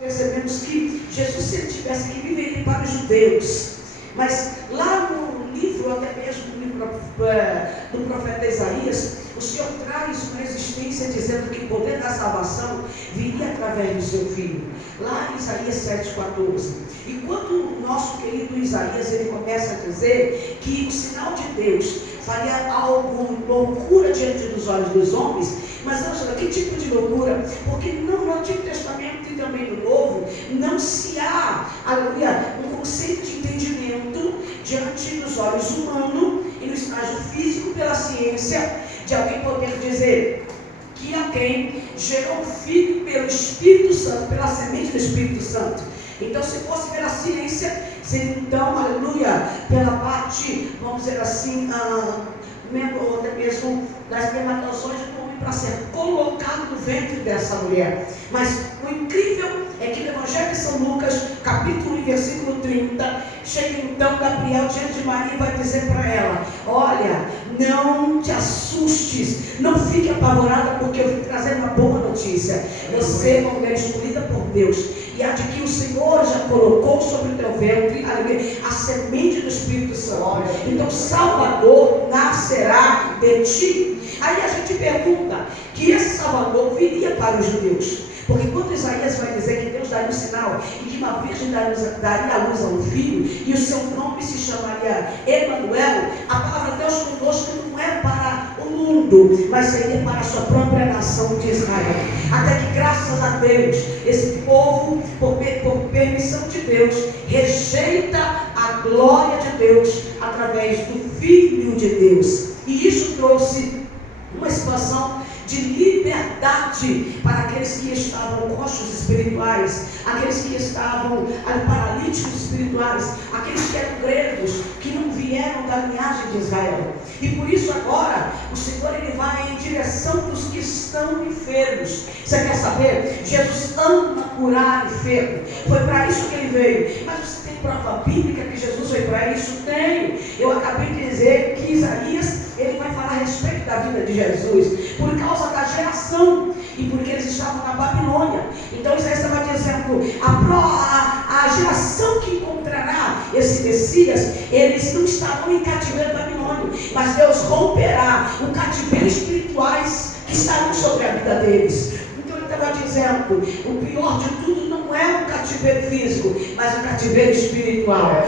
Percebemos que Jesus, se ele tivesse que viver para os judeus, mas lá no livro, até mesmo no livro do profeta Isaías, o Senhor traz uma existência dizendo que o poder da salvação viria através do seu Filho. Lá em Isaías 7,14. E quando o nosso querido Isaías, ele começa a dizer que o sinal de Deus faria algo loucura diante dos olhos dos homens, mas Ângela, que tipo de loucura? Porque no Antigo Testamento e também no Novo, não se há, aleluia, um conceito de entendimento diante dos olhos humanos e no estágio físico pela ciência, de alguém poder dizer que alguém gerou um filho pelo Espírito Santo, pela semente do Espírito Santo. Então, se fosse pela ciência, seria então, aleluia, pela parte, vamos dizer assim, ou até mesmo das espermatozoides do homem para ser colocado no ventre dessa mulher. Mas o incrível é que no Evangelho de São Lucas, capítulo 1, versículo 30, chega então Gabriel diante de Maria e vai dizer para ela: olha, não te assustes, não fique apavorada, porque eu vim trazer uma boa notícia. Você é uma mulher escolhida por Deus, e a de que o Senhor já colocou sobre o teu ventre a semente do Espírito Santo. Então Salvador nascerá de ti. Aí a gente pergunta que esse Salvador viria para os judeus, porque quando Isaías vai dizer que Deus daria um sinal e que uma virgem daria a luz a um filho e o seu nome se chamaria Emanuel, a palavra Deus conosco não é para o mundo, mas seria para a sua própria nação de Israel. Até que, graças a Deus, esse povo, por permissão de Deus, rejeita a glória de Deus através do Filho de Deus. E isso trouxe uma expansão de liberdade para aqueles que estavam coxos espirituais, aqueles que estavam paralíticos espirituais, aqueles que eram gregos, que não vieram da linhagem de Israel. E por isso agora o Senhor ele vai em direção dos que estão enfermos. Você quer saber? Jesus ama curar enfermo. Foi para isso que ele veio. Mas você tem prova bíblica que Jesus veio para isso? Tenho. Eu acabei de dizer que Isaías ele vai falar a respeito da vida de Jesus, por causa da geração, e porque eles estavam na Babilônia. Então Isaías estava dizendo, a geração que encontrará esse Messias, eles não estavam em cativeiro babilônio, mas Deus romperá o cativeiro espirituais que estarão sobre a vida deles. Então ele estava dizendo, o pior de tudo não é o cativeiro físico, mas o cativeiro espiritual.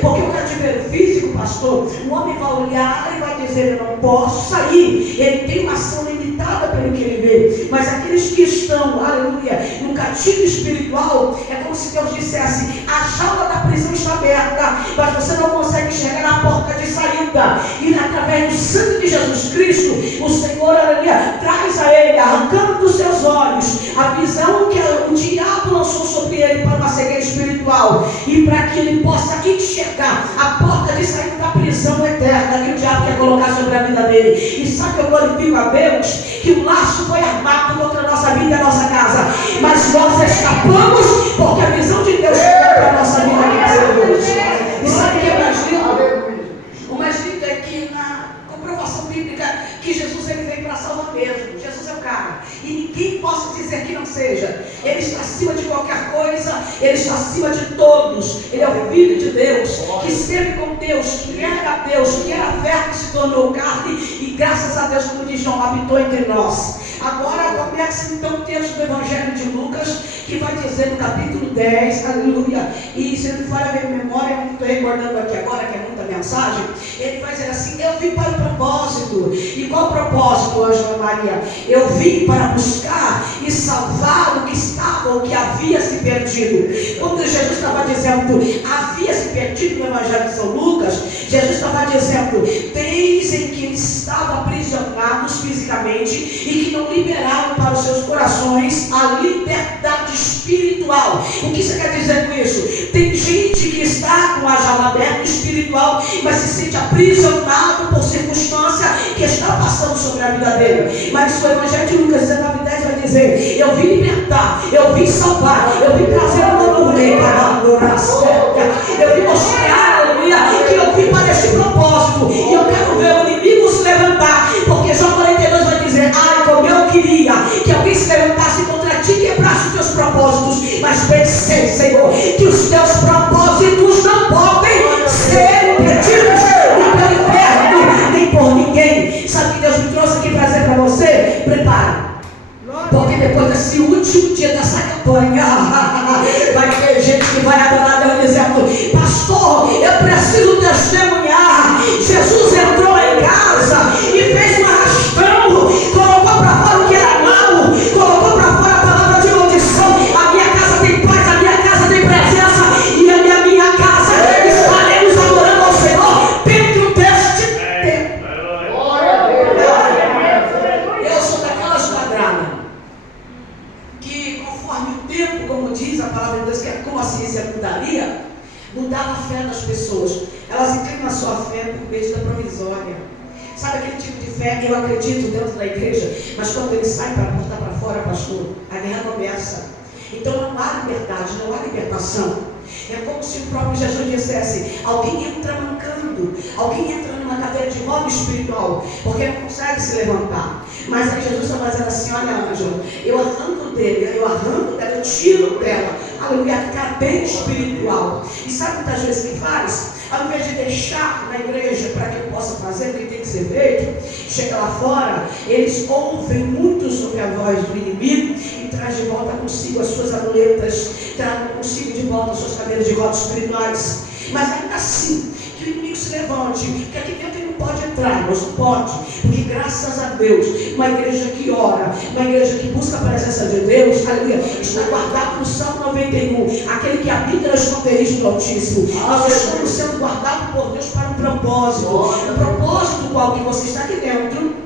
Porque o cativeiro físico, pastor, o homem vai olhar e vai dizer, eu não posso sair. Ele tem uma ação limitada pelo que ele vê. Mas aqueles que estão, aleluia, no cativo espiritual, é como se Deus dissesse, a jaula da prisão está aberta, mas você não consegue chegar na porta de saída. E através do sangue de Jesus Cristo, o Senhor, aleluia, traz a ele, arrancando dos seus olhos a visão que o diabo lançou sobre ele para uma cegueira espiritual, e para que ele possa enxergar a porta de saída da prisão eterna que o diabo quer colocar sobre a vida dele. E sabe, eu glorifico a Deus que o laço foi armado contra a nossa vida e a nossa casa, mas nós escapamos porque a visão de Deus chegou para a nossa vida aqui. E sabe o que é mais lindo? O mais lindo é que na comprovação bíblica que Jesus ele veio para salvar mesmo. Jesus é o cara, e ninguém possa dizer que não seja. Ele está acima de qualquer coisa, ele está acima de todos. Ele é o Filho de Deus, que esteve com Deus, que era Deus, que era verbo, que se tornou carne, e graças a Deus, como diz João, habitou entre nós. Agora começa então o texto do Evangelho de Lucas, que vai dizer no capítulo 10, aleluia, e se não falha a minha memória, eu estou recordando aqui agora, que é muita mensagem, ele vai dizer assim, eu vim para o propósito. E qual propósito, Ângela Maria? Eu vim para buscar e salvar o que estava, o que havia se perdido. Quando Jesus estava dizendo, havia se perdido no Evangelho de São Lucas, Jesus estava dizendo, desde que eles estavam aprisionados fisicamente e que não liberaram para os seus corações a liberdade espiritual. O que você quer dizer com isso? Tem gente que está com a jaula aberta espiritual, mas se sente aprisionado por circunstância que está passando sobre a vida dele. Mas o Evangelho de Lucas 19:10 vai dizer, eu vim libertar, eu vim salvar, eu vim trazer uma novo rei para adorar. Eu vim mostrar, aleluia, que eu vim para este propósito, e eu quero ver o inimigo se levantar, porque João 42 vai dizer, ai, como eu queria que alguém se levantasse contra ti e quebrasse os teus propósitos, Mas bem sei, Senhor, que os teus propósitos não podem ser impedidos nem pelo inferno, nem por ninguém. Sabe que Deus me trouxe aqui para dizer para você? Prepara. Porque depois desse último dia dessa campanha, vai ter gente que vai adorar Deus dizendo: pastor, eu preciso testemunhar. Jesus entrou em casa e fez um arrastão, colocou para fora o que era mal, colocou para fora a palavra de maldição. A minha casa tem paz, a minha casa tem presença, e a minha casa estaremos adorando ao Senhor dentro deste tempo. Eu sou daquelas quadradas que, conforme o tempo, como diz a palavra de Deus, que é como a ciência mudaria, mudava a fé das pessoas. Elas inclinam a sua fé por meio da provisória. Sabe aquele tipo de fé que eu acredito dentro da igreja, mas quando ele sai para portar para fora, pastor, a guerra começa. Então não há liberdade, não há libertação. É como se o próprio Jesus dissesse: alguém entra mancando, alguém entra numa cadeira de roda espiritual, porque não consegue se levantar. Mas aí Jesus está fazendo assim: olha, anjo, eu arranco dele, eu arranco dela, eu tiro dela, aleluia, a cadeia espiritual. E sabe muitas vezes que faz? Ao invés de deixar na igreja para que eu possa fazer o que tem que ser feito, chega lá fora, eles ouvem muito sobre a voz do inimigo e traz de volta consigo as suas amuletas, traz consigo de volta as suas cadeiras de rodas espirituais. Mas ainda assim, que o inimigo se levante, que aqui dentro ele não pode entrar, mas não pode, porque graças a Deus, uma igreja que ora, uma igreja que busca a presença de Deus, aleluia, está guardado no Salmo 91, aquele que habita nas esconderijos do Altíssimo. Nós estamos sendo guardados por Deus para um propósito, o propósito qual que você está aqui dentro.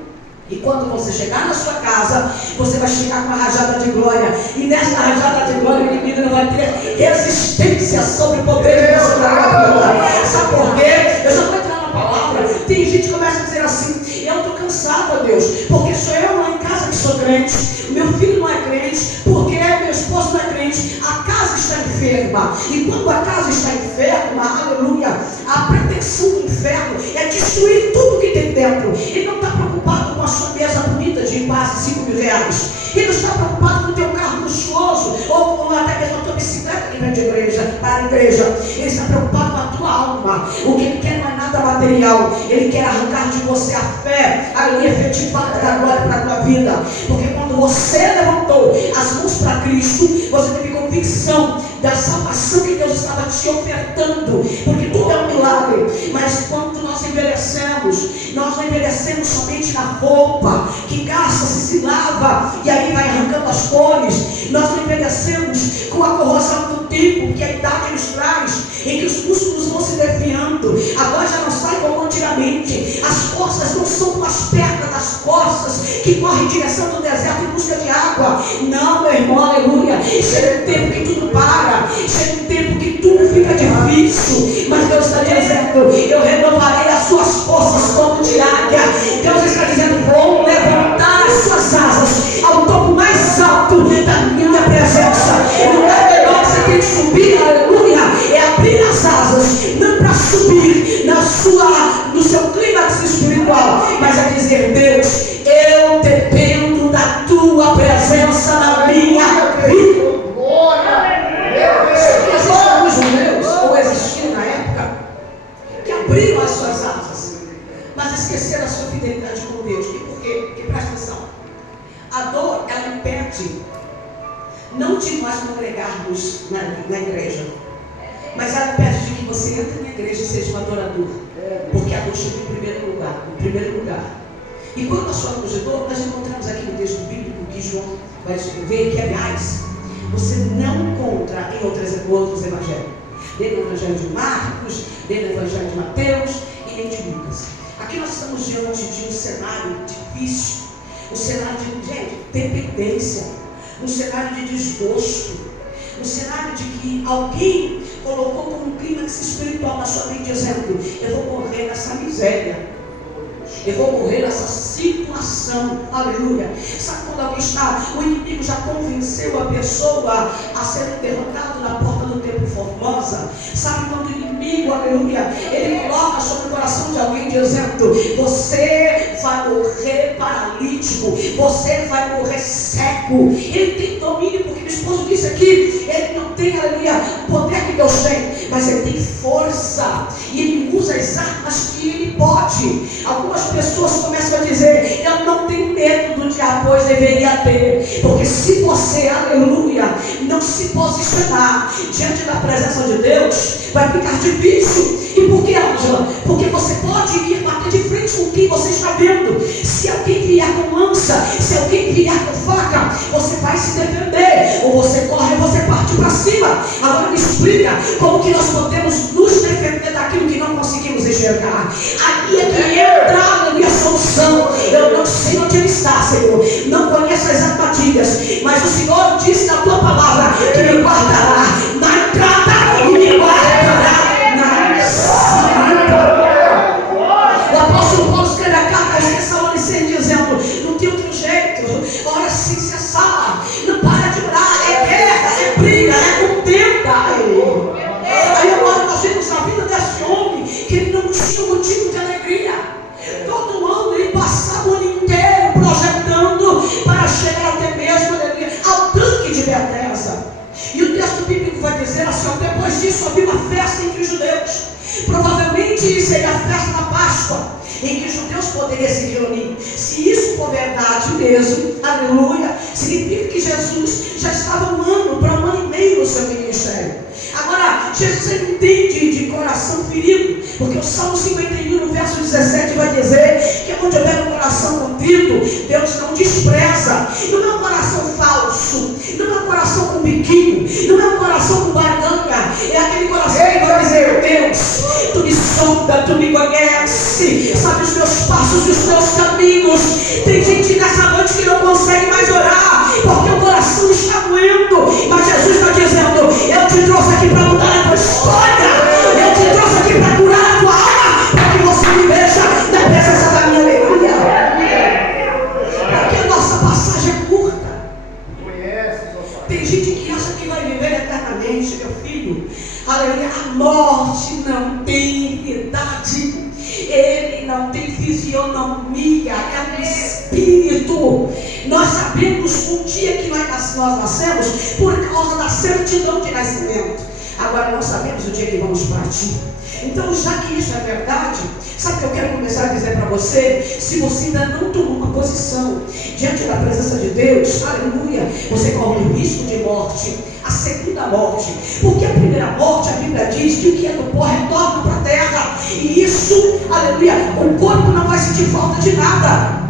E quando você chegar na sua casa, você vai chegar com uma rajada de glória. E nessa rajada de glória, o inimigo não vai ter resistência sobre o poder de Deus na sua vida. Sabe por quê? Eu já vou entrar na palavra. Tem gente que começa a dizer assim: eu estou cansado, Deus, porque sou eu lá em casa que sou crente, o meu filho não é crente, porque meu esposo não é crente, a casa está enferma. E quando a casa está enferma, aleluia, a pretensão do inferno é destruir tudo que tem dentro. Ele não está preocupado com a sua mesa bonita de quase 5 mil reais. Ele não está preocupado com o teu carro luxuoso, ou com até mesmo a tua bicicleta que vem de igreja, para a igreja. Ele está preocupado com a tua alma. O que ele quer não é nada material. Ele quer arrancar de você a fé, aleluia, efetivada da glória para a tua vida. Porque quando você levantou as mãos para Cristo, você teve convicção da salvação que Deus estava te ofertando, porque tudo é um milagre. Mas quando nós envelhecemos, nós não envelhecemos somente na roupa que gasta-se, se lava e aí vai arrancando as cores. Nós não envelhecemos com a corrosão do tempo que a idade nos traz, em que os músculos vão se desviando, a voz já não sai como antigamente, as forças não são como as pernas das costas que correm em direção do deserto em busca de água. Não, meu irmão, aleluia. Chega um tempo que tudo para, chega um tempo que tudo fica difícil, mas Deus está dizendo: eu renovarei as suas forças como de águia. Deus está dizendo: vou levantar as suas asas ao topo mais alto da minha presença. O lugar melhor que você tem que subir, aleluia, é abrir as asas, não para subir no seu clímax espiritual, mas a dizer: Deus, eu dependo da tua presença na minha vida. Existem alguns judeus, ou existiam na época, que abriram as suas asas, mas esqueceram a sua fidelidade com Deus. E por quê? Porque presta atenção, a dor, ela impede não de nós congregarmos na igreja, mas ela impede de que você entre na igreja e seja um adorador, porque a dor chega em primeiro lugar. E quando nós falamos de dor, nós encontramos aqui no texto bíblico que João vai escrever, que aliás você não encontra em outros evangelhos, nem no evangelho de Marcos, nem no evangelho de Mateus e nem de Lucas. Aqui nós estamos diante de um cenário difícil, um cenário de dependência, um cenário de desgosto, um cenário de que alguém colocou como um clímax espiritual na sua mente, dizendo: eu vou morrer nessa miséria, eu vou morrer nessa situação, aleluia. Sabe quando alguém o inimigo já convenceu a pessoa a ser derrotado na porta do templo Formosa? Sabe quando o inimigo inimigo, aleluia, ele coloca sobre o coração de alguém dizendo: você vai morrer paralítico, você vai morrer seco. Ele tem domínio, porque meu esposo disse aqui, ele não tem, aleluia, o poder que Deus tem, mas ele tem força, e ele usa as armas que ele pode. Algumas pessoas começam a dizer: eu não tenho medo do diabo, pois deveria ter, porque se você, aleluia, não se posicionar diante da presença de Deus, vai ficar difícil. E por que, Ângela? Porque você pode ir bater de frente com quem você está vendo. Se alguém vier com lança, se alguém vier com faca, você vai se defender, ou você corre ou você parte para cima. Agora me explica como que nós podemos nos defender daquilo que não conseguimos enxergar. Aí é que entra a minha solução. Eu não sei onde ele está, Senhor, não conheço as armadilhas, mas o Senhor disse na tua palavra que me guardará na entrada e me guardará na saída. O apóstolo Paulo escreve a carta aos Tessalonicenses dizendo: não tem outro jeito, ora sim cessar, não para de orar, é guerra, é briga, é contenda. Aí agora nós vemos a vida desse homem, que ele não tinha motivo de alegria. Todo ano ele passava o ano inteiro projetando para chegar até mesmo, aleluia, ao tanque de Betesda. E o texto bíblico vai dizer assim: depois disso havia uma festa entre os judeus. Provavelmente seria a festa da Páscoa, em que os judeus poderiam se reunir. Se isso for verdade mesmo, aleluia, significa que Jesus já estava um ano para um ano e meio no seu ministério. Agora, Jesus ele entende de coração ferido, porque o Salmo 51, no verso 17, vai dizer que onde houver um coração contrito, Deus não despreza. Não é um coração falso, não é um coração com biquinho, não é um coração com barganha, é aquele coração que vai dizer: Deus, tu me sonda, tu me conhece, sabe os meus passos e os meus caminhos. Tem gente nessa noite que não consegue mais orar, porque o coração está doendo, mas Jesus está dizendo: eu te trouxe aqui para mudar a tua história, eu te trouxe aqui para curar a tua alma, para que você me veja na presença da minha aleluia. Porque a nossa passagem é curta. Tem gente que acha que vai viver eternamente, meu filho. Aleluia. A morte não tem idade, ele não tem fisionomia, é um espírito. Nós sabemos o dia que nós nascemos por causa da certidão de nascimento. Agora não sabemos o dia que vamos partir. Então, já que isso é verdade, sabe o que eu quero começar a dizer para você? Se você ainda não tomou uma posição diante da presença de Deus, aleluia, você corre o risco de morte, a segunda morte. Porque a primeira morte, a Bíblia diz que o que é do pó retorna para a terra. E isso, aleluia, o corpo não vai sentir falta de nada.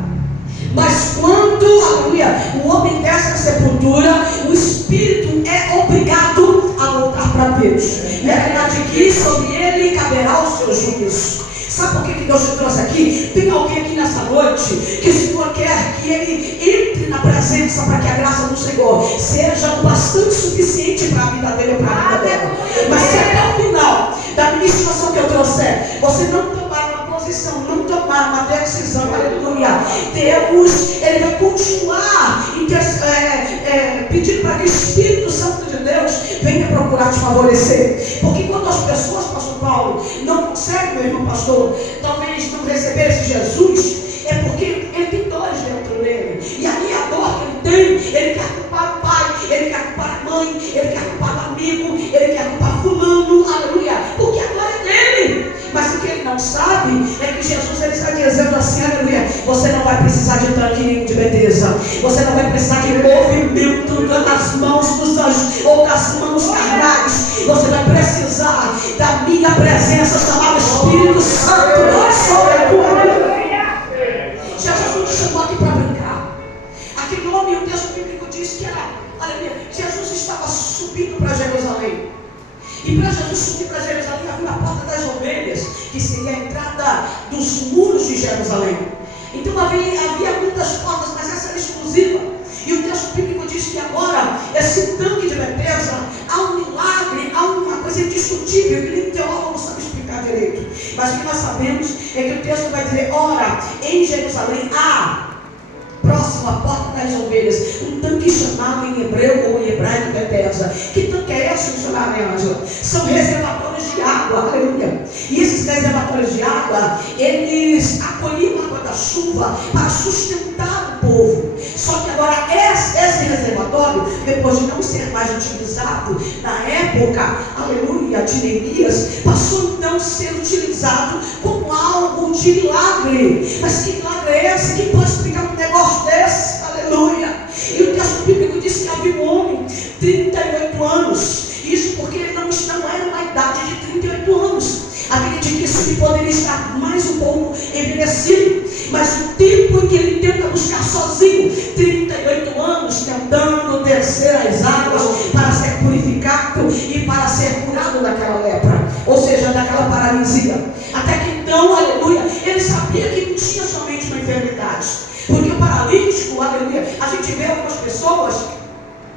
Mas quando, aleluia, o homem desce à sepultura, o espírito é obrigado a voltar para Deus. E a verdade é que sobre ele caberá o seu juízo. Sabe por que Deus te trouxe aqui? Tem alguém aqui nessa noite que o Senhor quer que ele entre na presença, para que a graça do Senhor seja o bastante suficiente para a vida dele ou para a vida dela. Mas se até o final da ministração que eu trouxer, você não tomar uma posição, não tomar uma decisão, aleluia, Deus, ele vai continuar pedindo para que o Espírito Santo de Deus venha procurar te favorecer. Porque quando as pessoas, pastor Paulo, não conseguem, meu irmão pastor, talvez não receber esse Jesus, é porque ele tem dores dentro dele. E aí a dor que ele tem, ele quer culpar o pai, ele quer culpar a mãe, ele quer culpar o amigo, ele quer culpar fulano, aleluia, porque a dor é dele. Mas o que ele não sabe é que Jesus ele está dizendo assim, aleluia, você não vai precisar de tanque nenhum de beleza, você não vai precisar de movimento das mãos dos anjos ou das mãos carnais, você vai precisar da minha presença chamada Espírito Santo sobre a tua vida. Jesus não te chamou aqui para brincar. Aquele homem, o texto bíblico diz que era, aleluia, Jesus estava subindo para Jerusalém. E para Jesus subir para Jerusalém havia a porta das ovelhas, que seria a entrada dos muros de Jerusalém. Então havia muitas portas, mas essa era exclusiva. E o texto bíblico diz que agora, esse tanque de Betesda, há um milagre, há uma coisa indiscutível, que nem teólogo não sabe explicar direito. Mas o que nós sabemos é que o texto vai dizer, ora, em Jerusalém há, próximo à porta das ovelhas, um tanque chamado em hebreu ou em hebraico Betesda. Que tanque é esse, missionária Ângela? São reservatórios de água, aleluia. eles acolhiam a água da chuva para sustentar o povo. Só que agora esse reservatório, depois de não ser mais utilizado na época, aleluia, de Neemias, passou então a ser utilizado como algo de milagre. Mas que milagre é esse? Quem pode explicar um negócio desse? Aleluia. E o texto bíblico diz que havia um homem, 38 anos. Isso porque ele não era uma idade de 38 anos. A Bíblia diz que ele poderia estar mais um pouco envelhecido. Mas o tempo em que ele tenta buscar sozinho, 38 anos, tentando descer as águas para ser purificado e para ser curado daquela lepra, ou seja, daquela paralisia. Até que então, aleluia, ele sabia que não tinha somente uma enfermidade. Porque o paralítico, aleluia, a gente vê algumas pessoas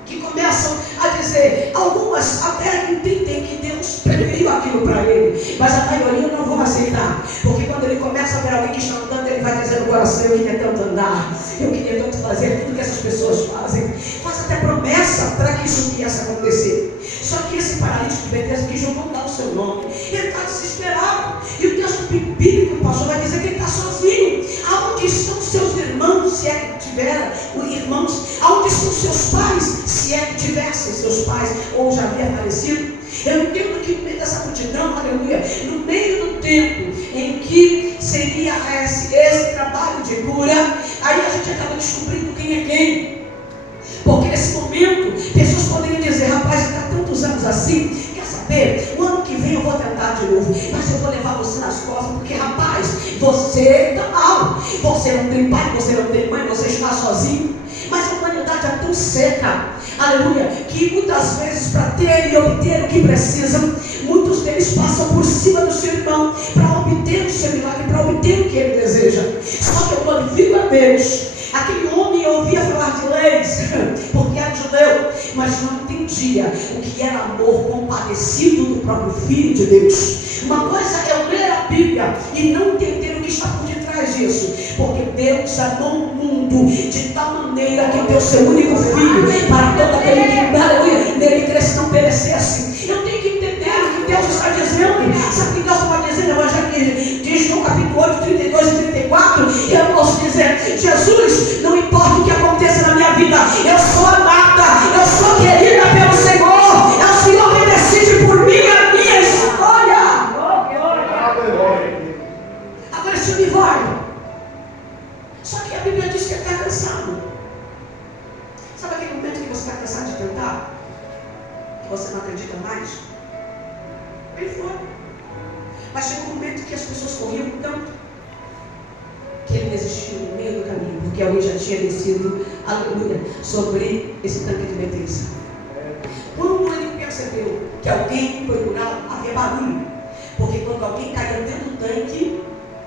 que começam a dizer, algumas até entendem que Deus preferiu aquilo para ele, mas a maioria não vão aceitar, porque quando ele começa a ver alguém que está andando, ele vai dizer no coração, eu queria tanto andar, eu queria tanto fazer tudo que essas pessoas fazem, faz até promessa para que isso viesse a acontecer. Só que esse paralítico de Betesda, que não dá o seu nome, ele está desesperado, e o texto bíblico, pastor, vai dizer que ele está sozinho. Aonde estão seus irmãos, se é que tiveram irmãos? Aonde estão seus pais, se é que tivessem seus pais, ou já havia falecido? Eu entendo que no meio dessa multidão, aleluia, no meio do tempo em que seria esse trabalho de cura, aí a gente acaba descobrindo quem é quem. Porque nesse momento, pessoas poderiam dizer, rapaz, está tantos anos assim, quer saber? O ano que vem eu vou tentar de novo, mas eu vou levar você nas costas, porque rapaz, você está mal, você não tem pai, você não tem mãe, você está sozinho. Mas a humanidade é tão seca, aleluia, que muitas vezes para ter e obter o que precisam, muitos deles passam por cima do seu irmão para obter o seu milagre, para obter o que ele deseja. Só que eu glorifico a Deus. Aquele homem ouvia falar de leis, porque era judeu, mas não entendia o que era amor compadecido do próprio Filho de Deus. Uma coisa é eu ler a Bíblia e não entender o que está por detrás disso, porque Deus amou o mundo de tal maneira que deu seu único Filho para todo aquele que nele cresce não perecesse. Eu tenho que entender o que Deus está dizendo. Sabe o que Deus está dizendo no Evangelho de João capítulo 8, 32 e 34? E eu posso dizer, Jesus, não importa o que aconteça na minha vida, eu sou amada, eu sou querida pelo Senhor, é o Senhor que decide por mim a minha escolha. Agora esse homem vai, só que a Bíblia diz que ele está cansado. Sabe aquele momento que você está cansado de tentar, que você não acredita mais? Ele foi, mas chegou um momento que as pessoas corriam tanto que ele desistiu no meio do caminho, porque alguém já tinha descido, aleluia, sobre esse tanque de Betesda. Quando ele percebeu que alguém foi curado, havia barulho, porque quando alguém caía dentro do tanque,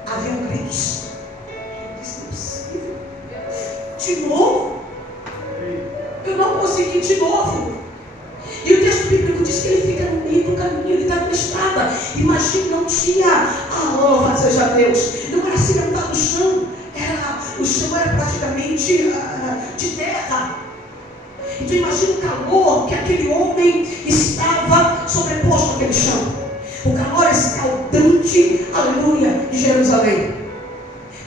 havia gritos. Ele disse, não é possível, de novo? Eu não consegui de novo. E o texto bíblico diz que ele fica no meio do caminho, ele está numa estrada. Imagina, não tinha, louvado seja Deus, não era cimentado no chão, o chão era praticamente de terra. Então imagina o calor que aquele homem estava sobreposto àquele chão. O calor escaldante, aleluia, de Jerusalém.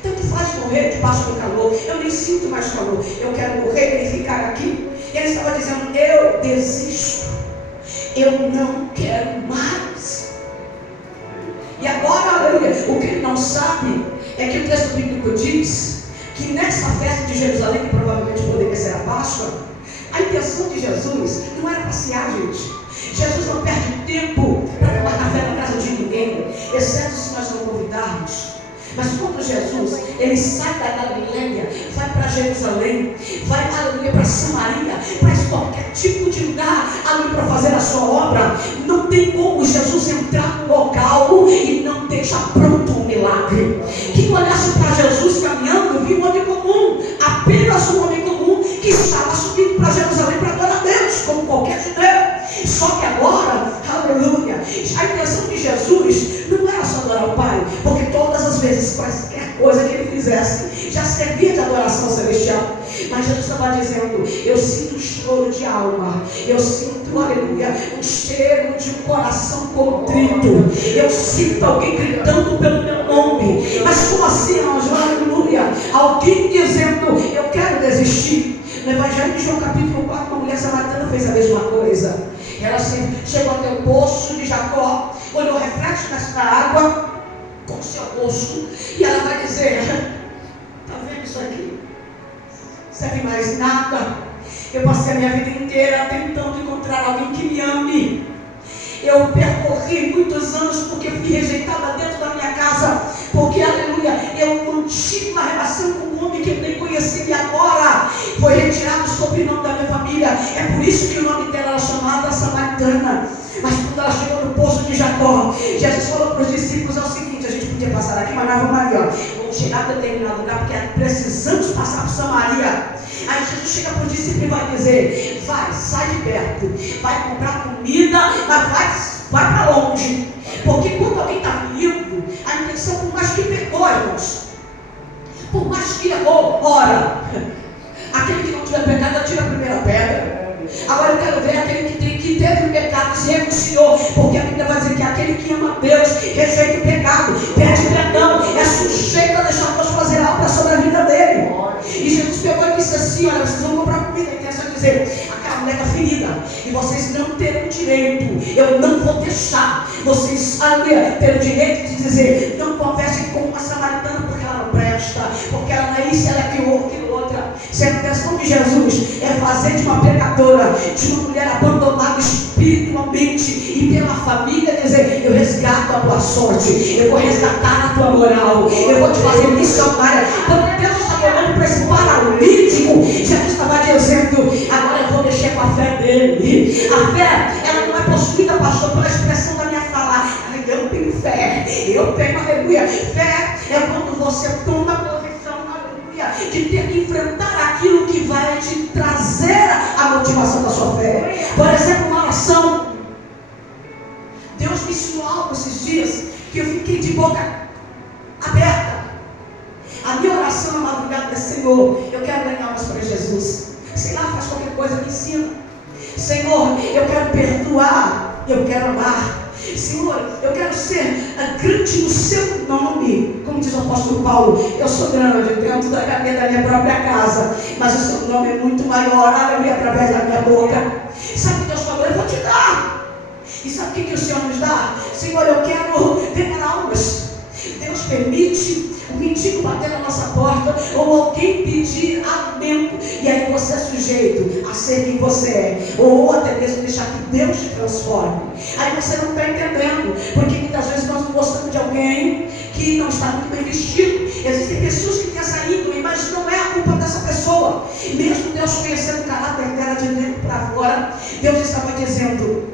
Tanto faz morrer debaixo do calor, eu nem sinto mais calor, eu quero morrer e ficar aqui. Ele estava dizendo, eu desisto, eu não quero mais. E agora, aleluia, o que ele não sabe é que o texto bíblico diz que nessa festa de Jerusalém, que provavelmente poderia ser a Páscoa, a intenção de Jesus não era passear, gente. Jesus não perde tempo para tomar café na casa de ninguém, exceto se nós não convidarmos. Mas quando Jesus, ele sai da Galileia, vai para Jerusalém, vai, aleluia, para Samaria, para qualquer tipo de lugar, aleluia, para fazer a sua obra, não tem como Jesus entrar no local e não deixar pronto um milagre. Quem olhasse para Jesus caminhando, viu um homem comum, apenas um homem comum, que estava subindo para Jerusalém para adorar a Deus, como qualquer judeu. Só que agora, aleluia, a intenção de Jesus não era só adorar o Pai, porque todas as vezes, qualquer coisa que ele fizesse, já servia de adoração celestial. Mas Jesus estava dizendo, eu sinto um choro de alma, eu sinto, aleluia, um cheiro de um coração contrito, eu sinto alguém gritando pelo meu nome. Mas passe anjo, aleluia. Alguém dizendo, eu quero desistir. No Evangelho de João capítulo 4, uma mulher samaritana fez a mesma coisa. Ela chegou até o poço de Jacó, olhou o reflexo dessa água com o seu rosto, e ela vai dizer, está vendo isso aqui? Serve mais nada. Eu passei a minha vida inteira tentando encontrar alguém que me ame. Eu percorri muitos anos porque fui rejeitada dentro da minha casa, porque, aleluia, eu não tive uma relação com um homem que eu nem conhecia, e agora foi retirado o sobrenome da minha família. É por isso que o nome dela era chamada Samaritana. Mas quando ela chegou no poço de Jacó, Jesus falou para os discípulos, é o seguinte, a gente podia passar aqui, mas nós vamos ali, vamos chegar a determinado lugar, porque precisamos passar por Samaria. Aí Jesus chega para o discípulo e vai dizer, vai, sai de perto, vai comprar comida, mas vai para longe. Porque quando alguém está vindo, a intenção, por mais que pecou, irmãos, por mais que errou, ora, aquele que não tiver pecado, atira a primeira pedra. Agora eu quero ver aquele que teve o pecado e se renunciou, porque a Bíblia vai dizer que aquele que ama Deus, rejeita o pecado, pede perdão, é sujeito a deixar Deus fazer algo sobre a vida dele. E Jesus pegou e disse assim, olha, vocês vão comprar comida, e quer dizer, aquela mulher está ferida, e vocês não terão direito, eu não vou deixar vocês ter o direito de dizer, não conversem com uma samaritana porque ela não presta, porque ela não é isso, ela é aquilo outra. Se a intenção de Jesus é fazer de uma pecadora, de uma mulher abandonada espiritualmente e pela família, dizer, eu resgato a tua sorte, eu vou resgatar a tua moral, eu vou te fazer missionária. Quando Deus está olhando para esse paralítico, Jesus estava dizendo, agora eu vou mexer com a fé dele. A fé, ela não é possuída, pastor, pela expressão da minha fala. Eu tenho fé, eu tenho, aleluia. Fé é quando você toma a posição, aleluia, de ter que enfrentar aquilo que vai te trazer a motivação da sua fé. Por exemplo, uma oração. Deus me ensinou algo esses dias que eu fiquei de boca aberta. A minha oração na madrugada é, Senhor, eu quero ganhar almas para Jesus. Sei lá, faz qualquer coisa, me ensina. Senhor, eu quero perdoar, eu quero amar. Senhor, eu quero ser grande no seu nome. Como diz o apóstolo Paulo, eu sou grande dentro da minha própria casa, mas o seu nome é muito maior, aleluia, através da minha boca. Sabe o que Deus falou? Eu vou te dar. E sabe o que o Senhor nos dá? Senhor, eu quero ganhar almas. Deus permite o mendigo bater na nossa porta, ou alguém pedir alimento, e aí você é sujeito a ser quem você é, ou até mesmo deixar que Deus te transforme. Aí você não está entendendo, porque muitas vezes nós não gostamos de alguém que não está muito bem vestido. Existem pessoas que têm essa índole, mas não é a culpa dessa pessoa. Mesmo Deus conhecendo o caráter dela de dentro para fora, Deus estava dizendo,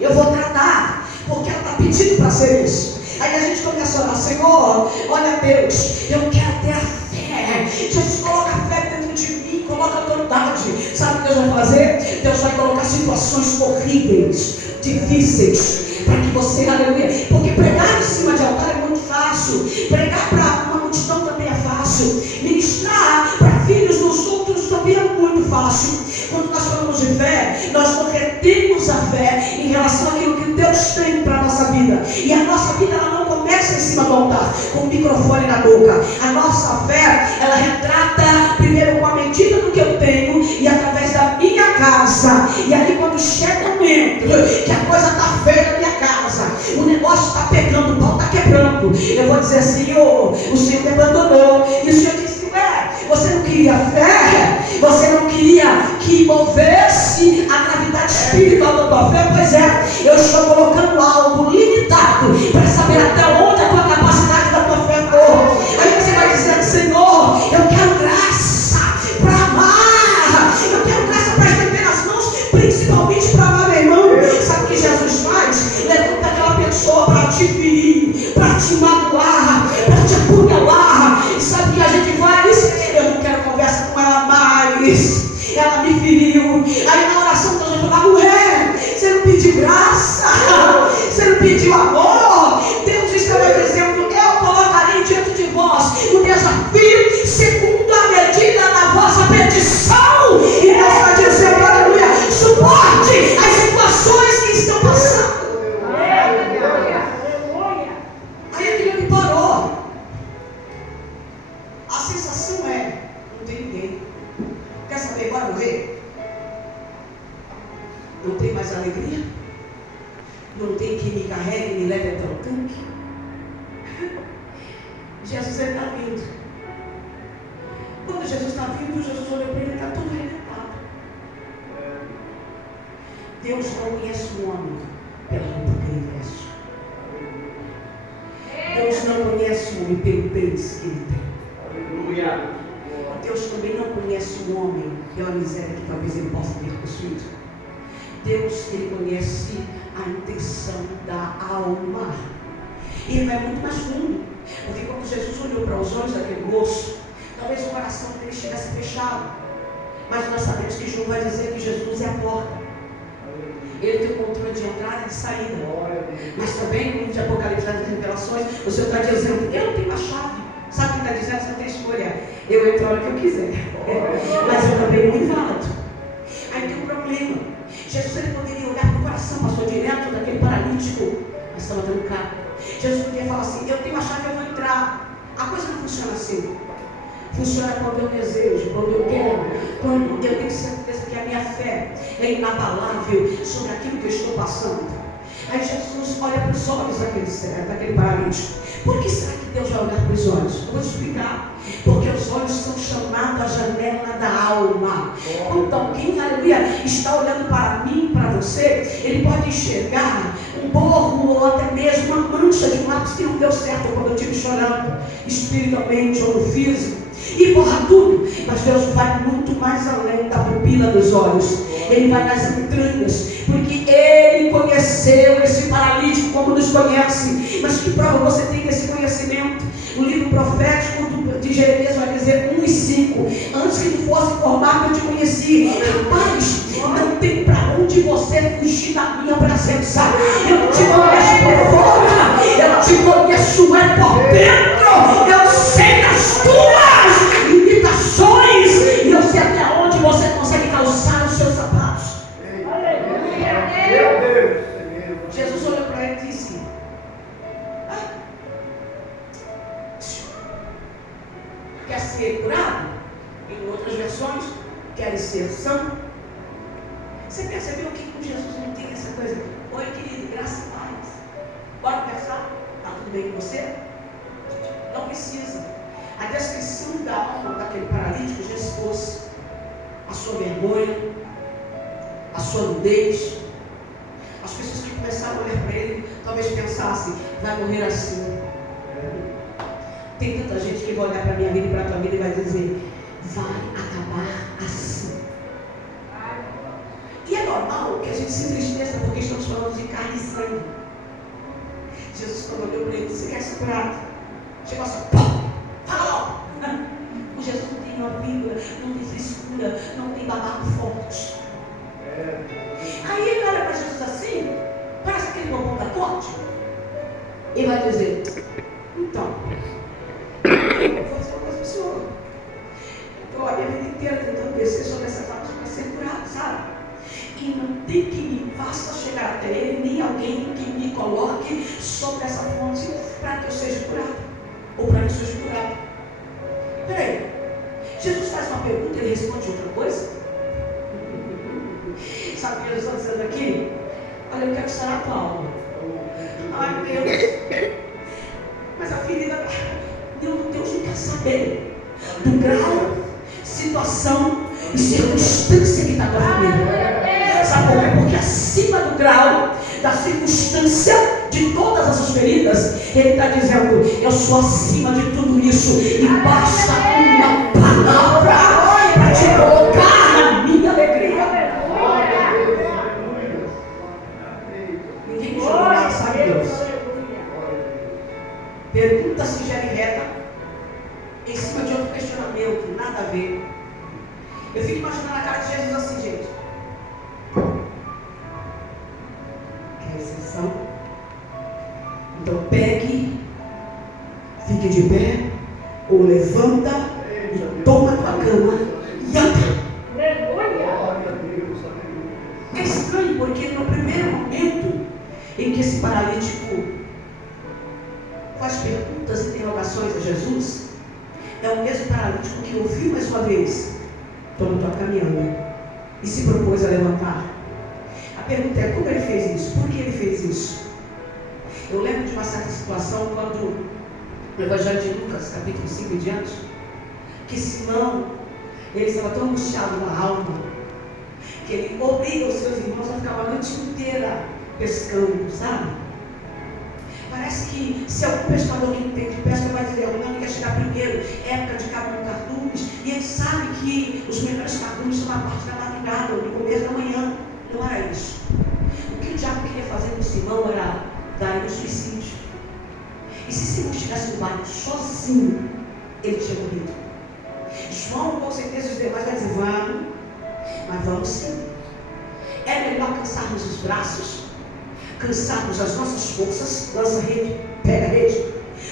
eu vou tratar, porque ela está pedindo para ser isso. Aí a gente começa a orar, Senhor, olha Deus, eu quero ter a fé. Jesus, coloca a fé dentro de mim, coloca a autoridade. Sabe o que Deus vai fazer? Deus vai colocar situações horríveis, difíceis, para que você, aleluia, porque pregar em cima de altar é muito fácil, pregar para uma multidão também é fácil, ministrar para filhos dos outros também é muito fácil. Quando nós falamos de fé, nós não retemos a fé em relação àquilo que Deus tem para a nossa vida. E a nossa vida, ela não começa em cima do altar, com o microfone na boca. A nossa fé, ela retrata primeiro com a medida do que eu tenho e através da minha casa. E aí quando chega o momento que a coisa está feia na minha casa, o negócio está pegando, o pau está quebrando, eu vou dizer assim, o Senhor me abandonou. E o Senhor disse, você não queria fé? Você não queria que movesse a gravidade espiritual da tua fé? Pois é, eu estou colocando algo limitado para saber até onde a tua capacidade da tua fé for. Aí você vai dizer, Senhor, eu quero graça para amar, eu quero graça para estender as mãos, principalmente para amar meu irmão. Sabe o que Jesus faz? Levanta aquela pessoa para te ferir, para te magoar, para te apunhalar. E sabe o que a gente faz? Eu não quero conversa com ela mais, ela me feriu. Aí na oração Deus vai falar, mulher, você não pediu Não tem quem me carregue e me leve até o tanque. Jesus está vindo. Quando Jesus está vindo, Jesus olhou para ele e está todo arrebentado. Deus não conhece o homem pela roupa que ele veste. Deus não conhece o homem pelo peixe que ele tem. Aleluia. Deus também não conhece o homem pela miséria que talvez ele possa ter possuído. Deus, ele conhece a intenção da alma. E ele vai muito mais fundo. Porque quando Jesus olhou para os olhos daquele moço, talvez o coração dele estivesse fechado. Mas nós sabemos que João vai dizer que Jesus é a porta. Ele tem o controle de entrada e de saída. Mas também no livro de Apocalipse, das Revelações, o Senhor está dizendo, eu tenho a chave. Sabe o que está dizendo? Você não tem escolha. Eu entro a hora que eu quiser. Mas eu também não inválido. Aí tem um problema. Jesus, ele poderia olhar para o coração, passou direto daquele paralítico, mas estava dando carro. Jesus poderia falar assim, eu tenho a chave, eu vou entrar. A coisa não funciona assim. Funciona quando eu desejo, quando eu quero, quando eu tenho certeza que a minha fé é inabalável sobre aquilo que eu estou passando. Aí Jesus olha para os olhos daquele paralítico. Por que será que Deus vai olhar para os olhos? Eu vou te explicar. Porque os olhos são chamados a janela da alma. Então quem, aleluia, está olhando para mim, para você, ele pode enxergar um borro ou até mesmo uma mancha de um lápis que não deu certo quando eu estive chorando, espiritualmente ou no físico. E borra tudo, mas Deus vai muito mais além da pupila dos olhos. Ele vai nas entranhas, porque Ele conheceu esse paralítico como nos conhece. Mas que prova você tem desse conhecimento? O livro profético de Jeremias vai dizer 1:5. Antes que tu fosse formado, eu te conheci. Rapaz, não tem para onde você fugir da minha presença. Eu não te conheço por fora, eu te conheço por dentro. Eu sei das tuas limitações e eu sei até onde você consegue calçar os seus sapatos. Jesus olhou para ele e disse, quer ser curado? Em outras versões, quer ser são? Você percebeu que com Jesus não tem essa coisa? Oi, querido, graça e paz. Bora conversar? Está tudo bem com você? Não precisa. A descrição da alma daquele paralítico já expôs a sua vergonha, a sua nudez. As pessoas que começaram a olhar para ele talvez pensassem, vai morrer assim. Tem tanta gente que vai olhar para a minha vida e para a tua vida e vai dizer, vai acabar assim. E é normal que a gente se entristeça porque estamos falando de carne e sangue. Jesus, quando olhou para ele, disse, você quer ser curado? Chegou assim, pum, fala logo. O Jesus não tem uma vírgula, não tem frescura, não tem babado forte. Aí ele olha para Jesus assim, parece aquele bobão da corte. E vai dizer, então, eu vou fazer uma coisa para o senhor. Eu estou a minha vida inteira tentando descer sobre essas águas para ser curado, sabe? E não tem que me faça chegar até ele, nem alguém que me coloque sobre essa fonte para que eu seja curado. Ou para que eu seja curado. Peraí, Jesus faz uma pergunta e ele responde outra coisa? Sabe o que Jesus está dizendo aqui? Olha, eu quero sarar a tua alma. Ai, Deus. Mas a ferida, Deus não quer saber do grau, situação e circunstância que está com a vida. Sabe por quê? Porque acima do grau, da circunstância, de todas essas feridas, Ele está dizendo, eu sou acima de tudo isso. E basta uma palavra para te colocar na minha alegria. Ninguém jogou nada, sabe Deus? Pergunta singela e reta, em cima de outro questionamento, nada a ver. Eu fico imaginando a cara de Jesus assim, gente. Quer exceção? Então pegue, fique de pé, ou levanta e toma a tua cama e anda. É estranho porque no primeiro momento em que esse paralítico faz perguntas e interrogações a Jesus, é o mesmo paralítico que ouviu mais uma vez, toma tua caminhando, e se propôs a levantar. A pergunta é, como ele fez isso? Por que ele fez isso? situação quando no Evangelho de Lucas, capítulo 5 e diante, que Simão, ele estava tão angustiado na alma, que ele obriga os seus irmãos a ficar a noite inteira pescando, sabe? Parece que se algum pescador que entende de pesca vai dizer, não, quer chegar primeiro, época de cardumes, e ele sabe que os melhores cardumes são na parte da madrugada, ou no começo da manhã. Não era isso. O que o diabo queria fazer com Simão era dar ele um suicídio. E se Simão estivesse no barco sozinho, ele tinha morrido. João, com certeza, os demais vai dizer, vamos, mas vamos sim. É melhor cansarmos os braços, cansarmos as nossas forças, lança a rede, pega a rede,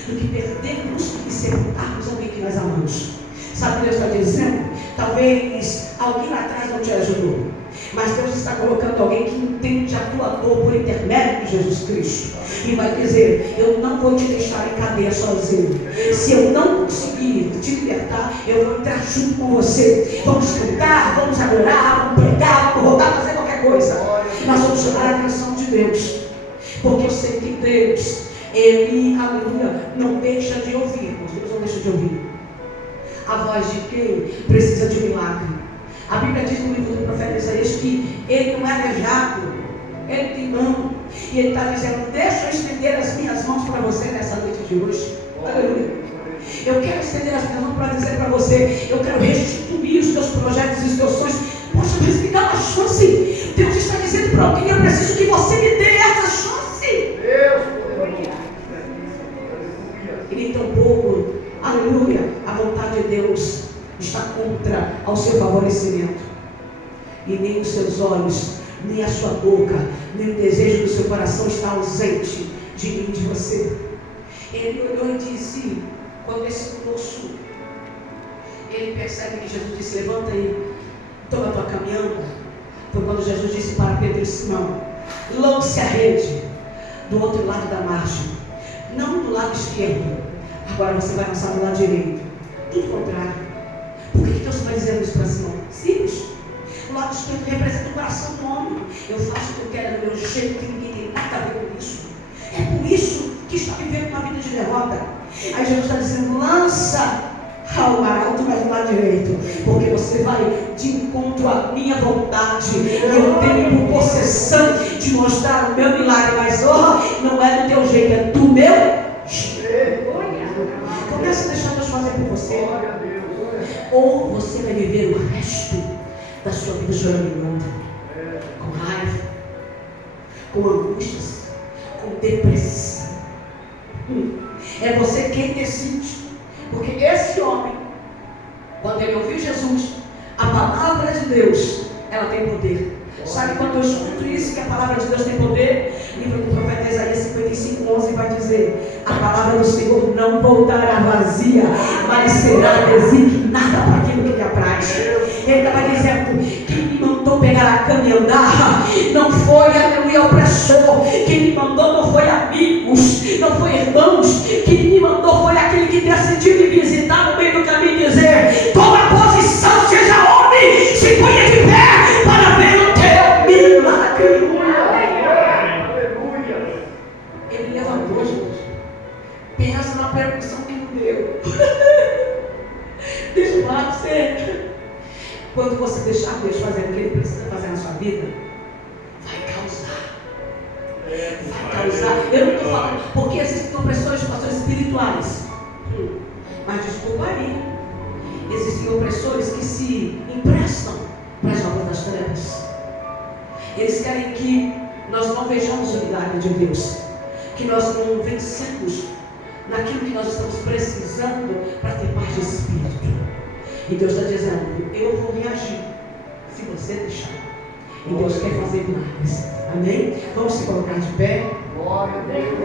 do que perdermos e sepultarmos alguém que nós amamos. Sabe o que Deus está dizendo? Talvez alguém lá atrás não te ajudou, mas Deus está colocando alguém que entende a tua dor por intermédio de Jesus Cristo. E vai dizer, eu não vou te deixar em cadeia sozinho. Se eu não conseguir te libertar, eu vou entrar junto com você. Vamos cantar, vamos adorar, vamos pregar, vamos rodar, fazer qualquer coisa. Nós vamos chamar a atenção de Deus. Porque eu sei que Deus, Ele, aleluia, não deixa de ouvir. Deus não deixa de ouvir a voz de quem precisa de um milagre. A Bíblia diz no livro do profeta Isaías que ele não é aleijado, ele tem mão. E ele está dizendo, deixa eu estender as minhas mãos para você nessa noite de hoje. Aleluia. Eu quero estender as minhas mãos para dizer para você, eu quero restituir os teus projetos e os teus sonhos. Poxa, mas me dá uma chance. Deus está dizendo para alguém, eu preciso que você me dê essa chance. E nem tão pouco, aleluia, a vontade de Deus está contra ao seu favorecimento. E nem os seus olhos, nem a sua boca, nem o desejo do seu coração está ausente de mim e de você. Ele olhou e disse, quando esse moço, ele percebe que Jesus disse, levanta aí, toma a tua caminhada. Foi quando Jesus disse para Pedro e Simão, lance a rede do outro lado da margem, não do lado esquerdo, agora você vai lançar do lado direito. Tudo contrário. Por que Deus vai dizendo isso para Simão? Simples. O lado esquerdo representa o coração do homem. Eu faço o que eu quero do meu jeito, que ninguém tem nada a ver com isso. É por isso que está vivendo uma vida de derrota. Aí Jesus está dizendo, lança ao arauto, mas do lado direito, porque você vai de encontro à minha vontade, e eu tenho por possessão de mostrar o meu milagre, mas não é do teu jeito, é do meu jeito. Comece a deixar Deus fazer por você, ou você vai viver o resto da sua vida chorando, com raiva, com angústias, com depressão. É você quem decide. Porque esse homem, quando ele ouviu Jesus, a palavra de Deus, ela tem poder. Sabe quando eu escuto isso, que a palavra de Deus tem poder? O livro do profeta Isaías 55:11 vai dizer, a palavra do Senhor não voltará vazia, mas será designada para aquilo que lhe apraz. Ele estava dizendo, quem me mandou pegar a cama e andar, não foi aleluia opressor, quem me mandou não foi amigos, não foi irmãos, quem me mandou foi aquele que decidiu me visitar no meio do caminho e dizer, toma posição, seja homem, se ponha de pé para ver o teu milagre. Ele levantou, gente. Pensa na percussão que ele deu. Deixa eu falar para você. Quando você deixar Deus fazer o que Ele precisa fazer na sua vida, vai causar. Vai causar. Eu não estou falando, porque existem opressores espirituais. Mas desculpa aí. Existem opressores que se emprestam para as obras das trevas. Eles querem que nós não vejamos o milagre de Deus, que nós não vencemos naquilo que nós estamos precisando para ter paz de espírito. E Deus está dizendo, eu vou reagir se você deixar. E Deus quer fazer milagres. Amém? Vamos se colocar de pé. Glória a Deus.